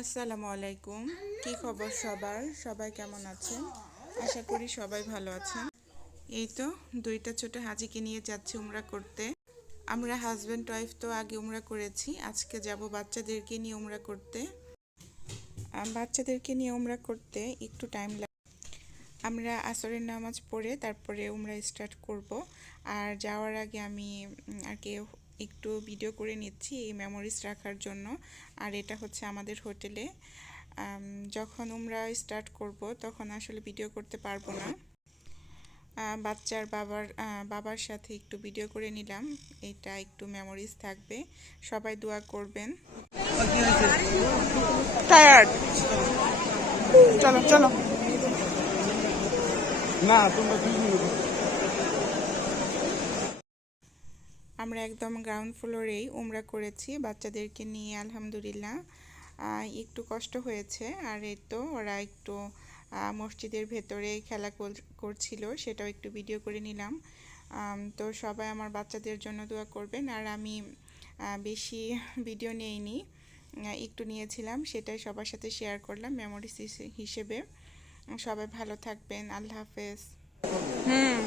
আসসালামু আলাইকুম। কি খবর সবার? সবাই কেমন আছেন? আশা করি সবাই ভালো আছেন। এই তো দুইটা ছোট হাজিকে নিয়ে যাচ্ছি উমরা করতে। আমরা হাজব্যান্ড ওয়াইফ তো আগে উমরা করেছি, আজকে যাব বাচ্চাদেরকে নিয়ে উমরা করতে। বাচ্চাদেরকে নিয়ে উমরা করতে একটু টাইম লাগে আমরা আসরের নামাজ পড়ে তারপরে উমরা স্টার্ট করব। আর যাওয়ার আগে আমি আর কি একটু ভিডিও করে নিচ্ছি এই মেমোরিজ রাখার জন্য। আর এটা হচ্ছে আমাদের হোটেলে। যখন উমরা স্টার্ট করব তখন আসলে ভিডিও করতে পারব না। বাচ্চার বাবার বাবার সাথে একটু ভিডিও করে নিলাম। এটা একটু মেমোরিজ থাকবে। সবাই দোয়া করবেন। টায়ার্ড চলো চলো। না তোমরা আমরা একদম গ্রাউন্ড ফ্লোরেই উমরা করেছি, বাচ্চাদেরকে নিয়ে আলহামদুলিল্লাহ। একটু কষ্ট হয়েছে, আর এই তো ওরা একটু মসজিদের ভেতরে খেলা কর- করছিল, সেটাও একটু ভিডিও করে নিলাম। তো সবাই আমার বাচ্চাদের জন্য দোয়া করবেন, আর আমি বেশি ভিডিও নেইনি একটু নিয়েছিলাম, সেটাই সবার সাথে শেয়ার করলাম মেমোরিজ হিসেবে। সবাই ভালো থাকবেন, আল্লাহ হাফেজ। হুম।